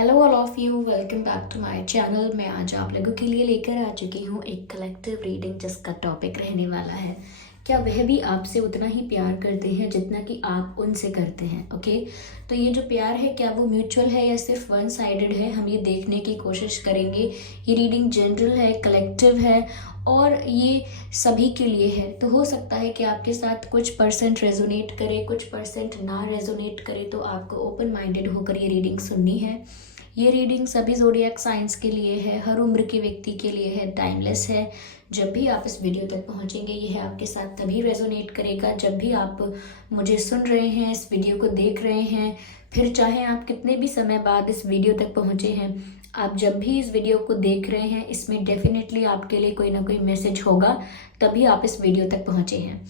Hello all of you, welcome back to my channel. मैं आज आप लोगों के लिए लेकर आ चुकी हूँ एक कलेक्टिव रीडिंग जिसका टॉपिक रहने वाला है, क्या वह भी आपसे उतना ही प्यार करते हैं जितना कि आप उनसे करते हैं। ओके, तो ये जो प्यार है क्या वो म्यूचुअल है या सिर्फ वन साइडेड है, हम ये देखने की कोशिश करेंगे। ये रीडिंग जनरल है, कलेक्टिव है और ये सभी के लिए है। तो हो सकता है कि आपके साथ कुछ परसेंट रेजोनेट करे, कुछ परसेंट ना रेजोनेट करे, तो आपको ओपन माइंडेड होकर ये रीडिंग सुननी है। ये रीडिंग सभी ज़ोडिएक साइंस के लिए है, हर उम्र के व्यक्ति के लिए है, टाइमलेस है। जब भी आप इस वीडियो तक पहुंचेंगे यह आपके साथ तभी रेजोनेट करेगा जब भी आप मुझे सुन रहे हैं, इस वीडियो को देख रहे हैं। फिर चाहे आप कितने भी समय बाद इस वीडियो तक पहुंचे हैं, आप जब भी इस वीडियो को देख रहे हैं इसमें डेफिनेटली आपके लिए कोई ना कोई मैसेज होगा, तभी आप इस वीडियो तक पहुंचे हैं।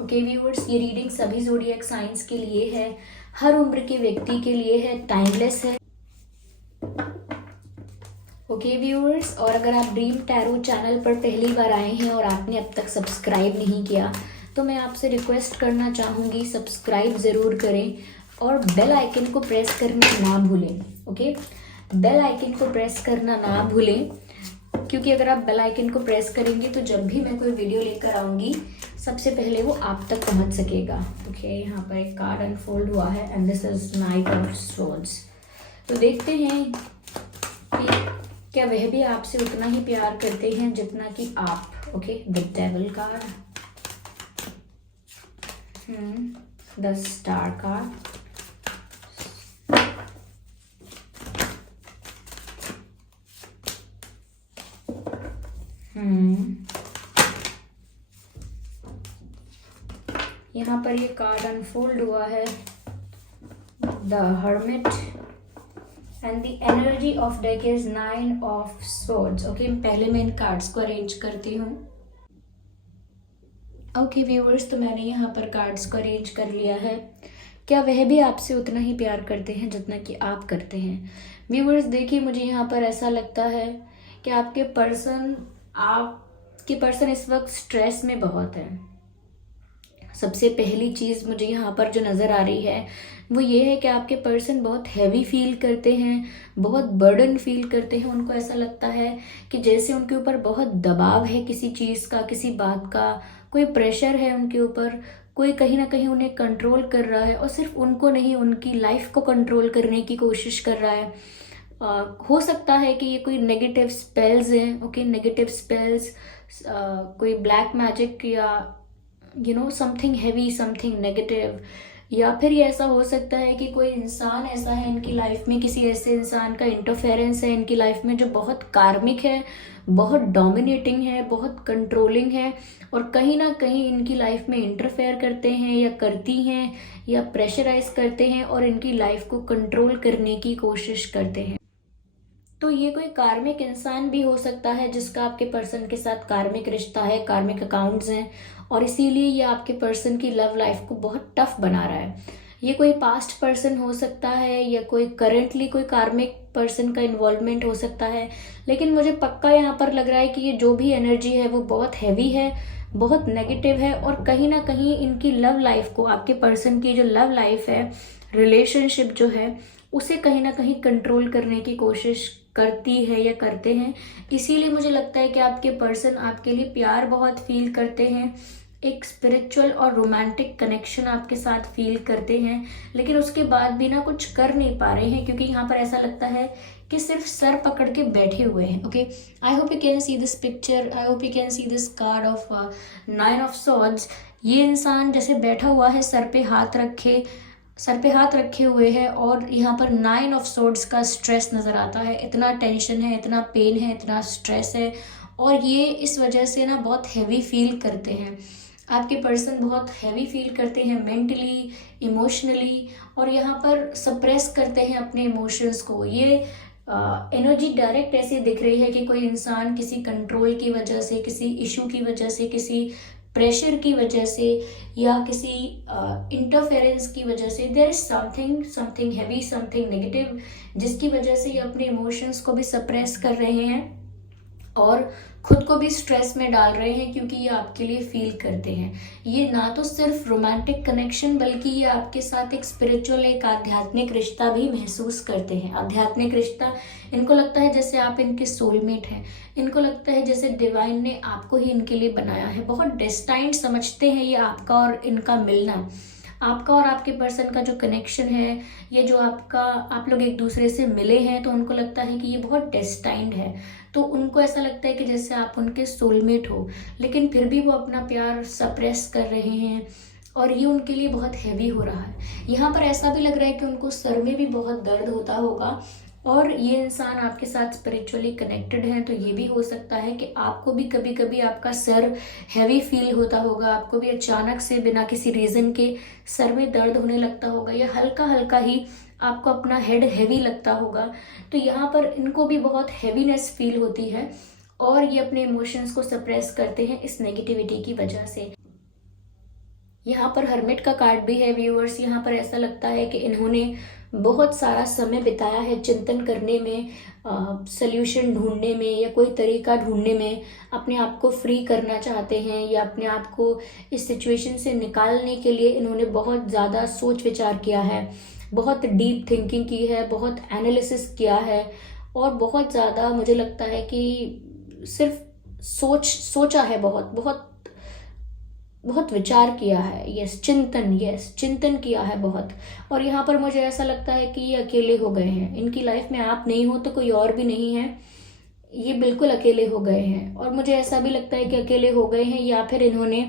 ओके व्यूअर्स, ये रीडिंग सभी ज़ोडिएक साइंस के लिए है, हर उम्र के व्यक्ति के लिए है, टाइमलेस है। ओके व्यूअर्स, और अगर आप ड्रीम टैरो चैनल पर पहली बार आए हैं और आपने अब तक सब्सक्राइब नहीं किया तो मैं आपसे रिक्वेस्ट करना चाहूँगी, सब्सक्राइब ज़रूर करें और बेल आइकन को प्रेस करना ना भूलें। ओके, बेल आइकन को प्रेस करना ना भूलें, क्योंकि अगर आप बेल आइकन को प्रेस करेंगे तो जब भी मैं कोई वीडियो लेकर आऊँगी सबसे पहले वो आप तक पहुँच सकेगा। ओके, यहाँ पर एक कार्ड अनफोल्ड हुआ है and this is night of swords. तो देखते हैं कि क्या वह भी आपसे उतना ही प्यार करते हैं जितना कि आप। Okay, the devil card, the star card, यहाँ पर ये कार्ड अनफोल्ड हुआ है, the hermit and the energy of deck is 9 of swords. Okay, पहले मैं इन कार्ड्स को अरेंज करती हूँ। ओके व्यूअर्स, तो मैंने यहाँ पर कार्ड्स को अरेंज कर लिया है। क्या वह भी आपसे उतना ही प्यार करते हैं जितना कि आप करते हैं। व्यूअर्स देखिए, मुझे यहाँ पर ऐसा लगता है कि आपके पर्सन इस वक्त स्ट्रेस में बहुत है। सबसे पहली चीज़ मुझे यहाँ पर जो नज़र आ रही है वो ये है कि आपके पर्सन बहुत हैवी फील करते हैं, बहुत बर्डन फील करते हैं। उनको ऐसा लगता है कि जैसे उनके ऊपर बहुत दबाव है किसी चीज़ का, किसी बात का, कोई प्रेशर है उनके ऊपर, कोई कहीं ना कहीं उन्हें कंट्रोल कर रहा है और सिर्फ उनको नहीं, उनकी लाइफ को कंट्रोल करने की कोशिश कर रहा है। हो सकता है कि ये कोई नेगेटिव स्पेल्स हैं। ओके, नेगेटिव स्पेल्स, कोई ब्लैक मैजिक या समथिंग हैवी, समथिंग नेगेटिव। या फिर ये ऐसा हो सकता है कि कोई इंसान ऐसा है इनकी लाइफ में, किसी ऐसे इंसान का इंटरफेरेंस है इनकी लाइफ में जो बहुत कार्मिक है, बहुत डोमिनेटिंग है, बहुत कंट्रोलिंग है और कहीं ना कहीं इनकी लाइफ में इंटरफेयर करते हैं या करती हैं या प्रेशराइज करते हैं और इनकी लाइफ को कंट्रोल करने की कोशिश करते हैं। तो ये कोई कार्मिक इंसान भी हो सकता है जिसका आपके पर्सन के साथ कार्मिक रिश्ता है, कार्मिक अकाउंट्स हैं और इसीलिए ये आपके पर्सन की लव लाइफ को बहुत टफ बना रहा है। ये कोई पास्ट पर्सन हो सकता है या कोई करंटली कोई कार्मिक पर्सन का इन्वॉल्वमेंट हो सकता है, लेकिन मुझे पक्का यहाँ पर लग रहा है कि ये जो भी एनर्जी है वो बहुत हैवी है, बहुत नेगेटिव है और कहीं ना कहीं इनकी लव लाइफ को, आपके पर्सन की जो लव लाइफ है, रिलेशनशिप जो है, उसे कहीं ना कहीं कंट्रोल करने की कोशिश करती है या करते हैं। इसीलिए मुझे लगता है कि आपके पर्सन आपके लिए प्यार बहुत फील करते हैं, एक स्पिरिचुअल और रोमांटिक कनेक्शन आपके साथ फील करते हैं, लेकिन उसके बाद भी ना कुछ कर नहीं पा रहे हैं क्योंकि यहाँ पर ऐसा लगता है कि सिर्फ सर पकड़ के बैठे हुए हैं। Okay, I hope you can see this picture, I hope you can see this card of 9 of swords. ये इंसान जैसे बैठा हुआ है, सर पे हाथ रखे हुए हैं और यहाँ पर 9 ऑफ स्वॉर्ड्स का स्ट्रेस नज़र आता है। इतना टेंशन है, इतना पेन है, इतना स्ट्रेस है और ये इस वजह से ना बहुत हैवी फील करते हैं। आपके पर्सन बहुत हैवी फील करते हैं मेंटली, इमोशनली और यहाँ पर सप्रेस करते हैं अपने इमोशंस को। ये एनर्जी डायरेक्ट ऐसे दिख रही है कि कोई इंसान किसी कंट्रोल की वजह से, किसी इशू की वजह से, किसी प्रेशर की वजह से या किसी इंटरफेरेंस की वजह से, there is something heavy, something negative, जिसकी वजह से ये अपने इमोशंस को भी सप्रेस कर रहे हैं और खुद को भी स्ट्रेस में डाल रहे हैं, क्योंकि ये आपके लिए फील करते हैं। ये ना तो सिर्फ रोमांटिक कनेक्शन, बल्कि ये आपके साथ एक स्पिरिचुअल, एक आध्यात्मिक रिश्ता भी महसूस करते हैं। आध्यात्मिक रिश्ता, इनको लगता है जैसे आप इनके सोलमेट हैं। इनको लगता है जैसे डिवाइन ने आपको ही इनके लिए बनाया है। बहुत डेस्टाइन्ड समझते हैं ये आपका और इनका मिलना। आपका और आपके पर्सन का जो कनेक्शन है, ये जो आप लोग एक दूसरे से मिले हैं, तो उनको लगता है कि ये बहुत डेस्टाइन्ड है। तो उनको ऐसा लगता है कि जैसे आप उनके सोलमेट हो, लेकिन फिर भी वो अपना प्यार सप्रेस कर रहे हैं और ये उनके लिए बहुत हैवी हो रहा है। यहाँ पर ऐसा भी लग रहा है कि उनको सर में भी बहुत दर्द होता होगा। और ये इंसान आपके साथ स्पिरिचुअली कनेक्टेड है, तो ये भी हो सकता है कि आपको भी कभी कभी आपका सर हैवी फील होता होगा। आपको भी अचानक से बिना किसी रीज़न के सर में दर्द होने लगता होगा, या हल्का हल्का ही आपको अपना हेड हैवी लगता होगा। तो यहाँ पर इनको भी बहुत हैवीनेस फील होती है और ये अपने इमोशंस को सप्रेस करते हैं इस नेगेटिविटी की वजह से। यहाँ पर हर्मिट का कार्ड भी है व्यूअर्स। यहाँ पर ऐसा लगता है कि इन्होंने बहुत सारा समय बिताया है चिंतन करने में, सल्यूशन ढूंढने में, या कोई तरीका ढूंढने में। अपने आप को फ्री करना चाहते हैं या अपने आप को इस सिचुएशन से निकालने के लिए इन्होंने बहुत ज़्यादा सोच विचार किया है, बहुत डीप थिंकिंग की है, बहुत एनालिसिस किया है, और बहुत ज़्यादा मुझे लगता है कि सिर्फ सोचा है, बहुत बहुत बहुत विचार किया है। यस चिंतन किया है बहुत। और यहाँ पर मुझे ऐसा लगता है कि ये अकेले हो गए हैं। इनकी लाइफ में आप नहीं हो तो कोई और भी नहीं है, ये बिल्कुल अकेले हो गए हैं। और मुझे ऐसा भी लगता है कि अकेले हो गए हैं, या फिर इन्होंने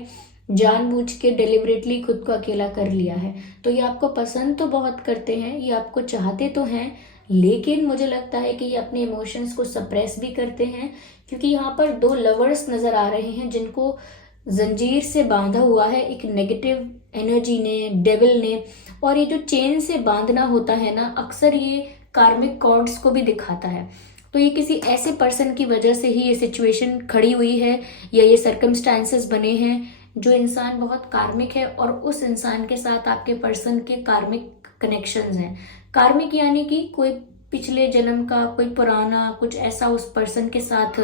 जानबूझ के डिलिबरेटली खुद को अकेला कर लिया है। तो ये आपको पसंद तो बहुत करते हैं, ये आपको चाहते तो हैं, लेकिन मुझे लगता है कि ये अपने इमोशंस को सप्रेस भी करते हैं, क्योंकि यहाँ पर दो लवर्स नजर आ रहे हैं जिनको जंजीर से बांधा हुआ है एक नेगेटिव एनर्जी ने, डेविल ने। और ये जो चेन से बांधना होता है ना, अक्सर ये कार्मिक कॉर्ड्स को भी दिखाता है। तो ये किसी ऐसे पर्सन की वजह से ही ये सिचुएशन खड़ी हुई है, या ये सर्कमस्टांसेस बने हैं। जो इंसान बहुत कार्मिक है और उस इंसान के साथ आपके पर्सन के कार्मिक कनेक्शंस हैं। कार्मिक यानी कि कोई पिछले जन्म का कोई पुराना कुछ ऐसा उस पर्सन के साथ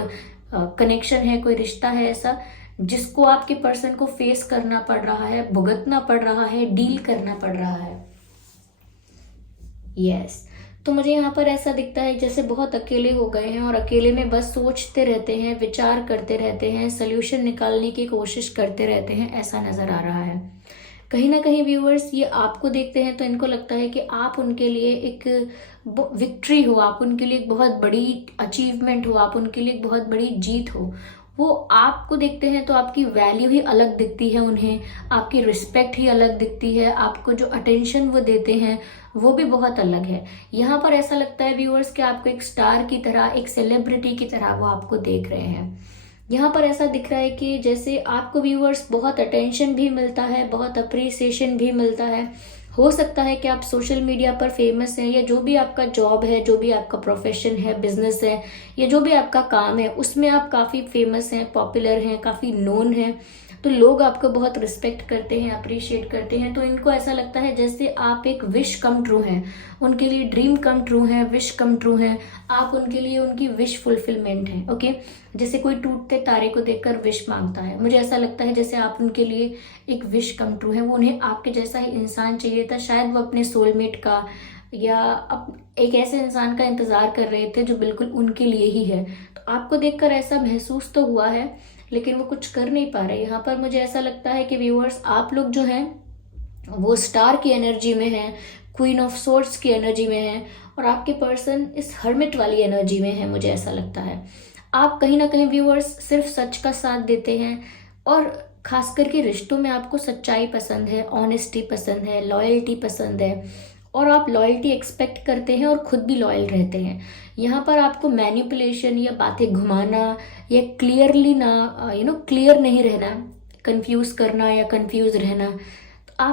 कनेक्शन है, कोई रिश्ता है ऐसा, जिसको आपके पर्सन को फेस करना पड़ रहा है, भुगतना पड़ रहा है, डील करना पड़ रहा है। यस तो मुझे यहाँ पर ऐसा दिखता है जैसे बहुत अकेले हो गए हैं और अकेले में बस सोचते रहते हैं, विचार करते रहते हैं, सोल्यूशन निकालने की कोशिश करते रहते हैं, ऐसा नजर आ रहा है। कहीं ना कहीं व्यूअर्स ये आपको देखते हैं तो इनको लगता है कि आप उनके लिए एक विक्ट्री हो, आप उनके लिए एक बहुत बड़ी अचीवमेंट हो, आप उनके लिए एक बहुत बड़ी जीत हो। वो आपको देखते हैं तो आपकी वैल्यू ही अलग दिखती है उन्हें, आपकी रिस्पेक्ट ही अलग दिखती है, आपको जो अटेंशन वो देते हैं वो भी बहुत अलग है। यहाँ पर ऐसा लगता है व्यूअर्स कि आपको एक स्टार की तरह, एक सेलिब्रिटी की तरह वो आपको देख रहे हैं। यहाँ पर ऐसा दिख रहा है कि जैसे आपको व्यूअर्स बहुत अटेंशन भी मिलता है, बहुत अप्रिसिएशन भी मिलता है। हो सकता है कि आप सोशल मीडिया पर फेमस हैं, या जो भी आपका जॉब है, जो भी आपका प्रोफेशन है, बिजनेस है, या जो भी आपका काम है, उसमें आप काफ़ी फेमस हैं, पॉपुलर हैं, काफ़ी नोन हैं। तो लोग आपको बहुत रिस्पेक्ट करते हैं, अप्रिशिएट करते हैं। तो इनको ऐसा लगता है जैसे आप एक विश कम ट्रू हैं, उनके लिए ड्रीम कम ट्रू है, विश कम ट्रू है। आप उनके लिए उनकी विश फुलफिलमेंट है। ओके, जैसे कोई टूटते तारे को देखकर विश मांगता है, मुझे ऐसा लगता है जैसे आप उनके लिए एक विश कम ट्रू है। वो उन्हें आपके जैसा ही इंसान चाहिए था, शायद वो अपने सोलमेट का या एक ऐसे इंसान का इंतजार कर रहे थे जो बिल्कुल उनके लिए ही है। तो आपको देखकर ऐसा महसूस तो हुआ है, लेकिन वो कुछ कर नहीं पा रहे। यहाँ पर मुझे ऐसा लगता है कि व्यूअर्स आप लोग जो हैं वो स्टार की एनर्जी में हैं, क्वीन ऑफ सोर्ड्स की एनर्जी में हैं, और आपके पर्सन इस हर्मिट वाली एनर्जी में है। मुझे ऐसा लगता है आप कहीं ना कहीं व्यूअर्स सिर्फ सच का साथ देते हैं, और खास करके रिश्तों में आपको सच्चाई पसंद है, ऑनेस्टी पसंद है, लॉयल्टी पसंद है, और आप लॉयल्टी एक्सपेक्ट करते हैं और खुद भी लॉयल रहते हैं। यहाँ पर आपको मैनिपुलेशन या बातें घुमाना या क्लियरली ना क्लियर नहीं रहना, कंफ्यूज करना या कंफ्यूज रहना, तो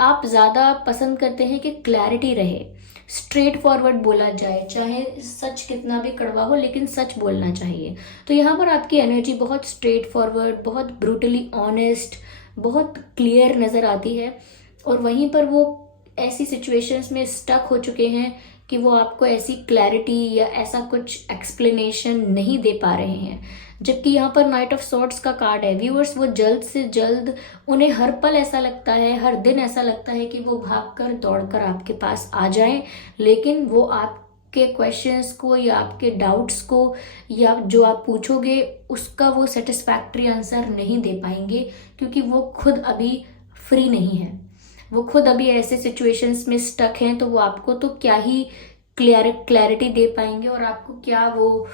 आप ज़्यादा पसंद करते हैं कि क्लैरिटी रहे, स्ट्रेट फॉरवर्ड बोला जाए, चाहे सच कितना भी कड़वा हो लेकिन सच बोलना चाहिए। तो यहाँ पर आपकी एनर्जी बहुत स्ट्रेट फॉरवर्ड, बहुत ब्रूटली ऑनेस्ट, बहुत क्लियर नज़र आती है। और वहीं पर वो ऐसी सिचुएशंस में स्टक हो चुके हैं कि वो आपको ऐसी क्लैरिटी या ऐसा कुछ एक्सप्लेनेशन नहीं दे पा रहे हैं। जबकि यहाँ पर नाइट ऑफ सॉर्ड्स का कार्ड है व्यूअर्स, वो जल्द से जल्द, उन्हें हर पल ऐसा लगता है, हर दिन ऐसा लगता है कि वो भागकर दौड़कर आपके पास आ जाएं, लेकिन वो आपके क्वेश्चंस को या आपके डाउट्स को या जो आप पूछोगे उसका वो सेटिस्फैक्ट्री आंसर नहीं दे पाएंगे, क्योंकि वो खुद अभी फ्री नहीं है, वो खुद अभी ऐसे सिचुएशंस में स्टक हैं। तो वो आपको तो क्या ही क्लैरिटी दे पाएंगे और आपको क्या वो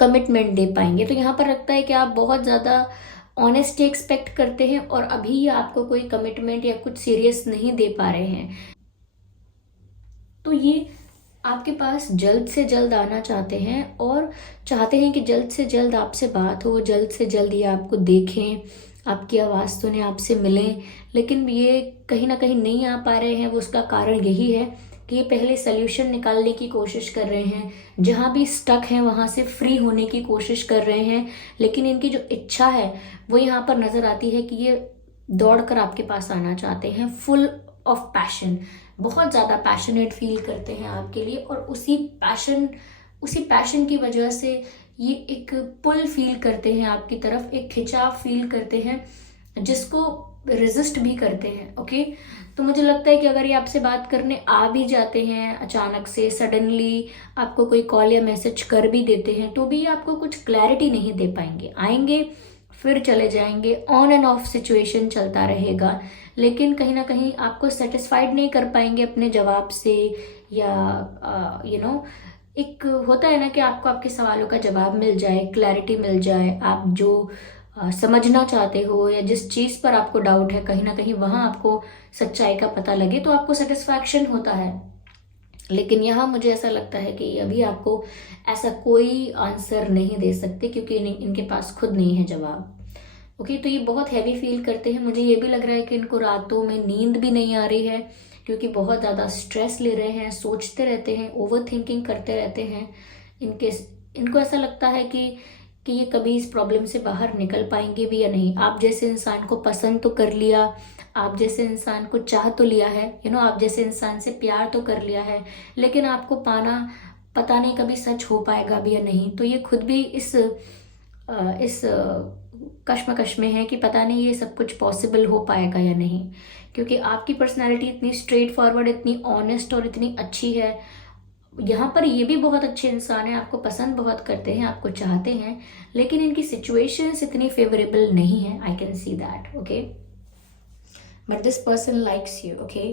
कमिटमेंट दे पाएंगे। तो यहाँ पर लगता है कि आप बहुत ज़्यादा ऑनेस्टी एक्सपेक्ट करते हैं और अभी आपको कोई कमिटमेंट या कुछ सीरियस नहीं दे पा रहे हैं। तो ये आपके पास जल्द से जल्द आना चाहते हैं और चाहते हैं कि जल्द से जल्द आपसे बात हो, जल्द से जल्द ये आपको देखें, आपकी आवाज़ सुने, आपसे मिलें, लेकिन ये कहीं ना कहीं नहीं आ पा रहे हैं। वो उसका कारण यही है कि ये पहले सल्यूशन निकालने की कोशिश कर रहे हैं, जहाँ भी स्टक हैं वहाँ से फ्री होने की कोशिश कर रहे हैं, लेकिन इनकी जो इच्छा है वो यहाँ पर नज़र आती है कि ये दौड़ कर आपके पास आना चाहते हैं, फुल ऑफ पैशन, बहुत ज़्यादा पैशनेट फील करते हैं आपके लिए, और उसी पैशन की वजह से ये एक पुल फील करते हैं आपकी तरफ, एक खिंचाव फील करते हैं जिसको रेजिस्ट भी करते हैं। ओके, तो मुझे लगता है कि अगर ये आपसे बात करने आ भी जाते हैं अचानक से, सडनली आपको कोई कॉल या मैसेज कर भी देते हैं, तो भी आपको कुछ क्लैरिटी नहीं दे पाएंगे। आएंगे फिर चले जाएंगे, ऑन एंड ऑफ सिचुएशन चलता रहेगा, लेकिन कहीं ना कहीं आपको सेटिस्फाइड नहीं कर पाएंगे अपने जवाब से, या एक होता है ना कि आपको आपके सवालों का जवाब मिल जाए, क्लैरिटी मिल जाए, आप जो समझना चाहते हो या जिस चीज़ पर आपको डाउट है कहीं ना कहीं वहाँ आपको सच्चाई का पता लगे, तो आपको सेटिस्फैक्शन होता है। लेकिन यहाँ मुझे ऐसा लगता है कि अभी आपको ऐसा कोई आंसर नहीं दे सकते, क्योंकि इनके पास खुद नहीं है जवाब। ओके, तो ये बहुत हैवी फील करते हैं। मुझे ये भी लग रहा है कि इनको रातों में नींद भी नहीं आ रही है, क्योंकि बहुत ज़्यादा स्ट्रेस ले रहे हैं, सोचते रहते हैं, ओवर थिंकिंग करते रहते हैं। इनको ऐसा लगता है कि ये कभी इस प्रॉब्लम से बाहर निकल पाएंगे भी या नहीं। आप जैसे इंसान को पसंद तो कर लिया, आप जैसे इंसान को चाह तो लिया है, आप जैसे इंसान से प्यार तो कर लिया है, लेकिन आपको पाना पता नहीं कभी सच हो पाएगा भी या नहीं। तो ये खुद भी इस कश्मकश में है कि पता नहीं ये सब कुछ पॉसिबल हो पाएगा या नहीं, क्योंकि आपकी पर्सनैलिटी इतनी स्ट्रेट फॉरवर्ड, इतनी ऑनेस्ट और इतनी अच्छी है। यहाँ पर ये भी बहुत अच्छे इंसान हैं, आपको पसंद बहुत करते हैं, आपको चाहते हैं, लेकिन इनकी सिचुएशंस इतनी फेवरेबल नहीं है। I can see that. Okay, but this person likes you. Okay,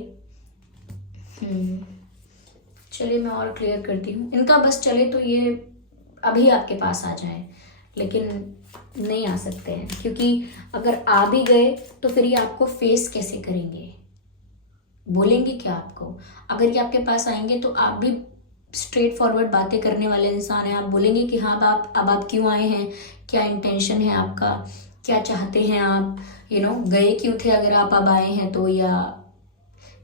चलिए मैं और क्लियर करती हूँ। इनका बस चले तो ये अभी आपके पास आ जाए, लेकिन नहीं आ सकते हैं, क्योंकि अगर आ भी गए तो फिर ये आपको फेस कैसे करेंगे, बोलेंगे क्या आपको? अगर ये आपके पास आएंगे तो आप भी स्ट्रेट फॉरवर्ड बातें करने वाले इंसान हैं, आप बोलेंगे कि हाँ अब आप क्यों आए हैं, क्या इंटेंशन है आपका, क्या चाहते हैं आप, गए क्यों थे अगर आप अब आए हैं तो, या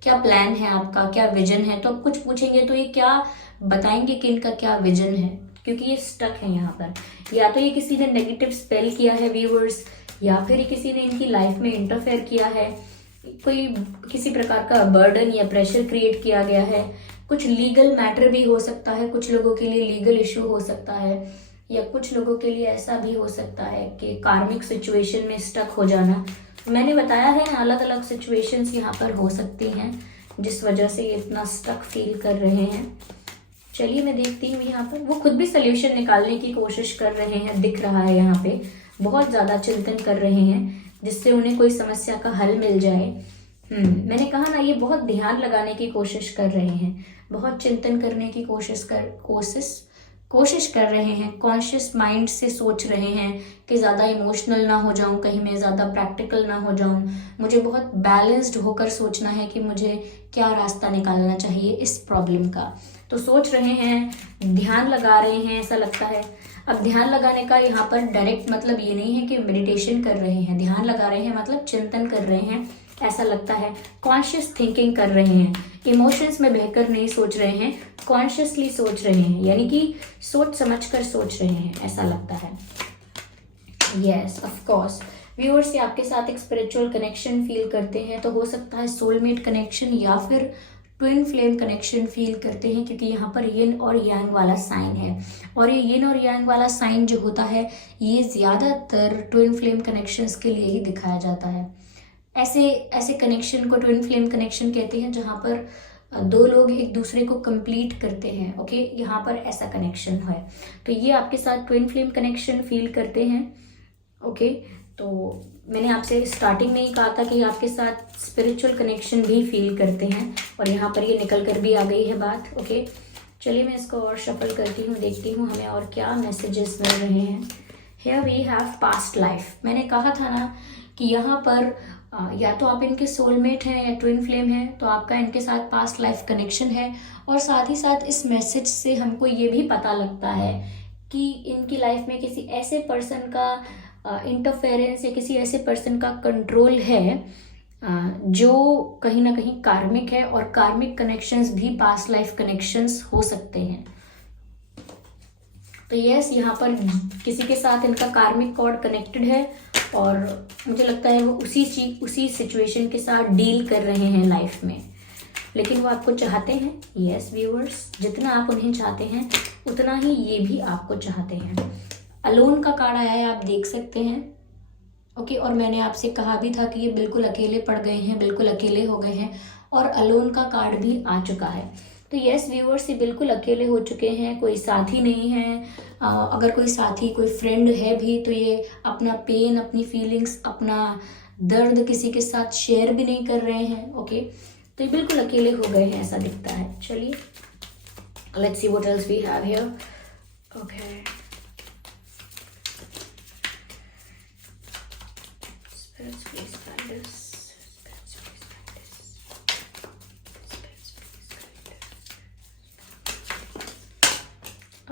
क्या प्लान है आपका, क्या विजन है। तो अब कुछ पूछेंगे तो ये क्या बताएंगे कि इनका क्या विजन है, क्योंकि ये स्टक है यहाँ पर। या तो ये किसी ने नेगेटिव स्पेल किया है व्यूअर्स, या फिर किसी ने इनकी लाइफ में इंटरफेयर किया है, कोई किसी प्रकार का बर्डन या प्रेशर क्रिएट किया गया है। कुछ लीगल मैटर भी हो सकता है, कुछ लोगों के लिए लीगल इशू हो सकता है, या कुछ लोगों के लिए ऐसा भी हो सकता है कि कार्मिक सिचुएशन में स्टक हो जाना। मैंने बताया है ना, अलग अलग सिचुएशंस यहाँ पर हो सकती हैं जिस वजह से ये इतना स्टक फील कर रहे हैं। चलिए मैं देखती हूँ यहाँ पर। वो खुद भी सल्यूशन निकालने की कोशिश कर रहे हैं, दिख रहा है यहाँ पे, बहुत ज़्यादा चिंतन कर रहे हैं जिससे उन्हें कोई समस्या का हल मिल जाए। मैंने कहा ना, ये बहुत ध्यान लगाने की कोशिश कर रहे हैं, बहुत चिंतन करने की कोशिश कर रहे हैं, कॉन्शियस माइंड से सोच रहे हैं कि ज़्यादा इमोशनल ना हो जाऊं, कहीं मैं ज़्यादा प्रैक्टिकल ना हो जाऊं, मुझे बहुत बैलेंस्ड होकर सोचना है कि मुझे क्या रास्ता निकालना चाहिए इस प्रॉब्लम का। तो सोच रहे हैं, ध्यान लगा रहे हैं, ऐसा लगता है। अब ध्यान लगाने का यहाँ पर डायरेक्ट मतलब ये नहीं है कि मेडिटेशन कर रहे हैं, ध्यान लगा रहे हैं मतलब चिंतन कर रहे हैं, ऐसा लगता है। कॉन्शियस थिंकिंग कर रहे हैं, इमोशंस में बहकर नहीं सोच रहे हैं, कॉन्शियसली सोच रहे हैं, यानी कि सोच समझकर सोच रहे हैं, ऐसा लगता है। यस ऑफ कोर्स, व्यूअर्स ये आपके साथ एक स्पिरिचुअल कनेक्शन फील करते हैं, तो हो सकता है सोलमेट कनेक्शन या फिर ट्विन फ्लेम कनेक्शन फील करते हैं, क्योंकि यहाँ पर यिन और यांग वाला साइन है। और ये यिन और यांग वाला साइन जो होता है ये ज़्यादातर ट्विन फ्लेम कनेक्शंस के लिए ही दिखाया जाता है। ऐसे ऐसे कनेक्शन को ट्विन फ्लेम कनेक्शन कहते हैं जहाँ पर दो लोग एक दूसरे को कंप्लीट करते हैं। ओके, यहाँ पर ऐसा कनेक्शन है, तो ये आपके साथ ट्विन फ्लेम कनेक्शन फील करते हैं। ओके, तो मैंने आपसे स्टार्टिंग में ही कहा था कि आपके साथ स्पिरिचुअल कनेक्शन भी फील करते हैं, और यहाँ पर ये निकल कर भी आ गई है बात। ओके, चलिए मैं इसको और शफल करती हूँ, देखती हूँ हमें और क्या मैसेजेस मिल रहे हैं। Here we have past life. मैंने कहा था ना कि यहाँ पर या तो आप इनके सोलमेट हैं या ट्विन फ्लेम हैं, तो आपका इनके साथ पास्ट लाइफ कनेक्शन है। और साथ ही साथ इस मैसेज से हमको ये भी पता लगता है कि इनकी लाइफ में किसी ऐसे पर्सन का इंटरफेरेंस या किसी ऐसे पर्सन का कंट्रोल है जो कहीं ना कहीं कार्मिक है, और कार्मिक कनेक्शंस भी पास्ट लाइफ कनेक्शंस हो सकते हैं। तो यस, यहाँ पर किसी के साथ इनका कार्मिक कॉर्ड कनेक्टेड है, और मुझे लगता है वो उसी सिचुएशन के साथ डील कर रहे हैं लाइफ में, लेकिन वो आपको चाहते हैं। यस व्यूअर्स, जितना आप उन्हें चाहते हैं उतना ही ये भी आपको चाहते हैं। अलोन का कार्ड आया है, आप देख सकते हैं। ओके, और मैंने आपसे कहा भी था कि ये बिल्कुल अकेले पड़ गए हैं, बिल्कुल अकेले हो गए हैं, और अलोन का कार्ड भी आ चुका है। तो यस व्यूअर्स, ये बिल्कुल अकेले हो चुके हैं, कोई साथी नहीं है। अगर कोई साथी, कोई फ्रेंड है भी, तो ये अपना पेन, अपनी फीलिंग्स, अपना दर्द किसी के साथ शेयर भी नहीं कर रहे हैं। ओके, तो ये बिल्कुल अकेले हो गए हैं, ऐसा दिखता है। चलिए let's see what else we have here. Okay,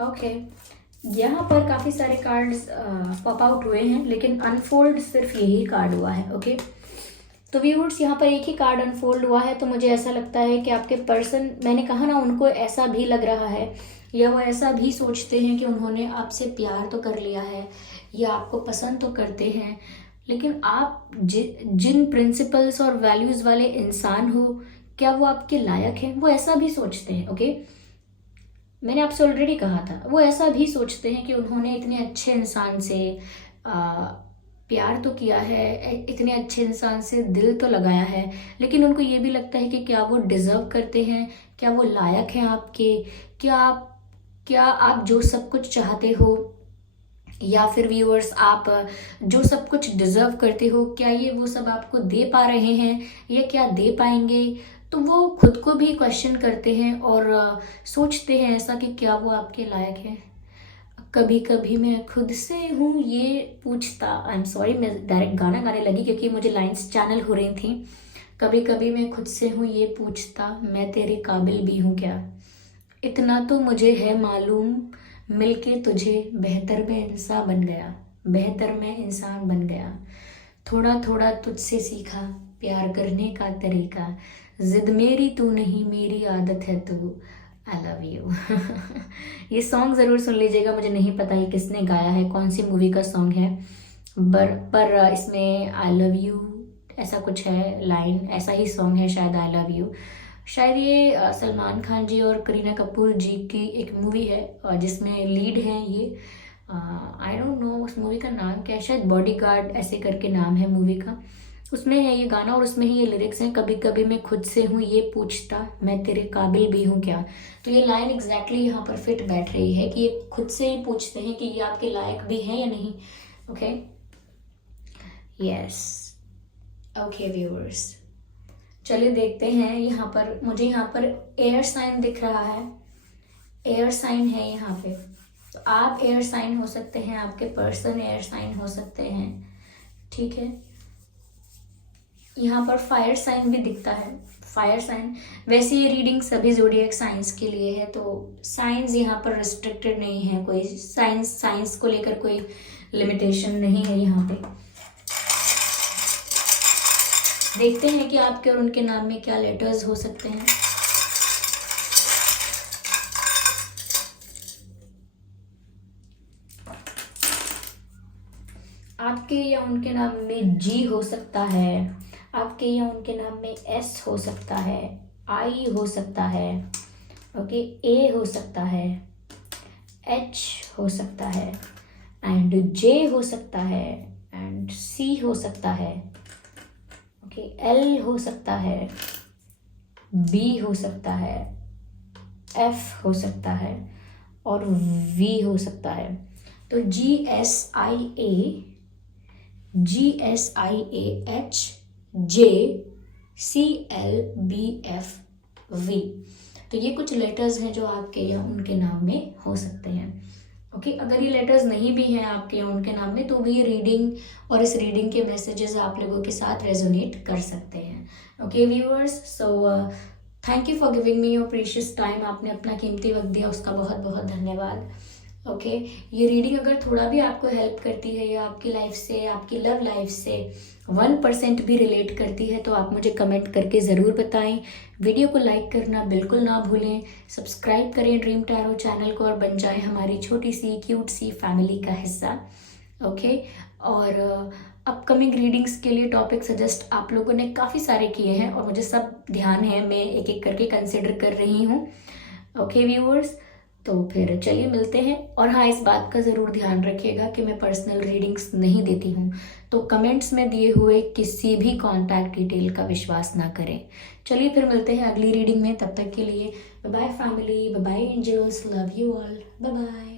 okay, यहाँ पर काफ़ी सारे कार्ड्स पॉप आउट हुए हैं, लेकिन अनफोल्ड सिर्फ यही कार्ड हुआ है। ओके, तो व्यूअर्स यहाँ पर एक ही कार्ड अनफोल्ड हुआ है, तो मुझे ऐसा लगता है कि आपके पर्सन, मैंने कहा ना, उनको ऐसा भी लग रहा है या वो ऐसा भी सोचते हैं कि उन्होंने आपसे प्यार तो कर लिया है या आपको पसंद तो करते हैं, लेकिन आप जिन प्रिंसिपल्स और वैल्यूज़ वाले इंसान हो, क्या वो आपके लायक हैं, वो ऐसा भी सोचते हैं। ओके, मैंने आपसे ऑलरेडी कहा था, वो ऐसा भी सोचते हैं कि उन्होंने इतने अच्छे इंसान से प्यार तो किया है, इतने अच्छे इंसान से दिल तो लगाया है, लेकिन उनको ये भी लगता है कि क्या वो डिज़र्व करते हैं, क्या वो लायक हैं आपके, क्या आप जो सब कुछ चाहते हो, या फिर व्यूअर्स आप जो सब कुछ डिज़र्व करते हो, क्या ये वो सब आपको दे पा रहे हैं या क्या दे पाएंगे। तो वो खुद को भी क्वेश्चन करते हैं और सोचते हैं ऐसा कि क्या वो आपके लायक है। कभी कभी मैं खुद से हूँ ये पूछता, आई एम सॉरी मैं डायरेक्ट गाना गाने लगी क्योंकि मुझे लाइंस चैनल हो रही थी। कभी कभी मैं खुद से हूँ ये पूछता, मैं तेरे काबिल भी हूँ क्या। इतना तो मुझे है मालूम, मिलके तुझे बेहतर मैं इंसान बन गया, बेहतर मैं इंसान बन गया। थोड़ा थोड़ा तुझसे सीखा प्यार करने का तरीका, जिद मेरी तू नहीं मेरी आदत है तू, आई लव यू। ये सॉन्ग ज़रूर सुन लीजिएगा, मुझे नहीं पता ये किसने गाया है, कौन सी मूवी का सॉन्ग है, पर इसमें आई लव यू ऐसा कुछ है लाइन, ऐसा ही सॉन्ग है शायद, आई लव यू। शायद ये सलमान खान जी और करीना कपूर जी की एक मूवी है जिसमें लीड हैं ये। आई डोंट नो उस मूवी का नाम क्या है, शायद बॉडीगार्ड ऐसे करके नाम है मूवी का। उसमें है ये गाना और उसमें ही ये लिरिक्स हैं, कभी कभी मैं खुद से हूँ ये पूछता, मैं तेरे काबिल भी हूँ क्या। तो ये लाइन एग्जैक्टली यहाँ पर फिट बैठ रही है कि ये खुद से ही पूछते हैं कि ये आपके लायक भी हैं या नहीं। ओके, यस, ओके व्यूअर्स, चलिए देखते हैं। यहाँ पर मुझे यहाँ पर एयर साइन दिख रहा है, एयर साइन है यहाँ पे, तो आप एयर साइन हो सकते हैं, आपके पर्सन एयर साइन हो सकते हैं, ठीक है। यहाँ पर फायर साइन भी दिखता है, फायर साइन। वैसे ये रीडिंग सभी ज़ोडिएक साइंस के लिए है, तो साइंस यहाँ पर रिस्ट्रिक्टेड नहीं है, कोई साइंस को लेकर कोई लिमिटेशन नहीं है यहाँ पे। देखते हैं कि आपके और उनके नाम में क्या लेटर्स हो सकते हैं। आपके या उनके नाम में जी हो सकता है, आपके या उनके नाम में एस हो सकता है, आई हो सकता है, ओके, ए हो सकता है, एच हो सकता है, एंड जे हो सकता है, एंड सी हो सकता है, ओके, एल हो सकता है, बी हो सकता है, एफ हो सकता है और वी हो सकता है। तो GSIAGSIAH JCLBFV, तो ये कुछ लेटर्स हैं जो आपके या उनके नाम में हो सकते हैं। ओके, अगर ये लेटर्स नहीं भी हैं आपके या उनके नाम में तो भी रीडिंग और इस रीडिंग के मैसेजेस आप लोगों के साथ रेजोनेट कर सकते हैं। Okay viewers, so thank you for giving me your precious time. आपने अपना कीमती वक्त दिया, उसका बहुत बहुत धन्यवाद। ओके, ये रीडिंग अगर थोड़ा भी आपको हेल्प करती है या आपकी लाइफ से, आपकी लव लाइफ से 1% भी रिलेट करती है तो आप मुझे कमेंट करके ज़रूर बताएं। वीडियो को लाइक करना बिल्कुल ना भूलें, सब्सक्राइब करें ड्रीम टैरो चैनल को और बन जाएं हमारी छोटी सी क्यूट सी फैमिली का हिस्सा। ओके, और अपकमिंग रीडिंग्स के लिए टॉपिक सजेस्ट आप लोगों ने काफ़ी सारे किए हैं और मुझे सब ध्यान है, मैं एक एक करके कंसिडर कर रही हूँ। ओके व्यूअर्स, तो फिर चलिए मिलते हैं। और हाँ, इस बात का ज़रूर ध्यान रखिएगा कि मैं पर्सनल रीडिंग्स नहीं देती हूँ, तो कमेंट्स में दिए हुए किसी भी कॉन्टैक्ट डिटेल का विश्वास ना करें। चलिए फिर मिलते हैं अगली रीडिंग में, तब तक के लिए bye bye family, bye bye angels, love you all, bye bye.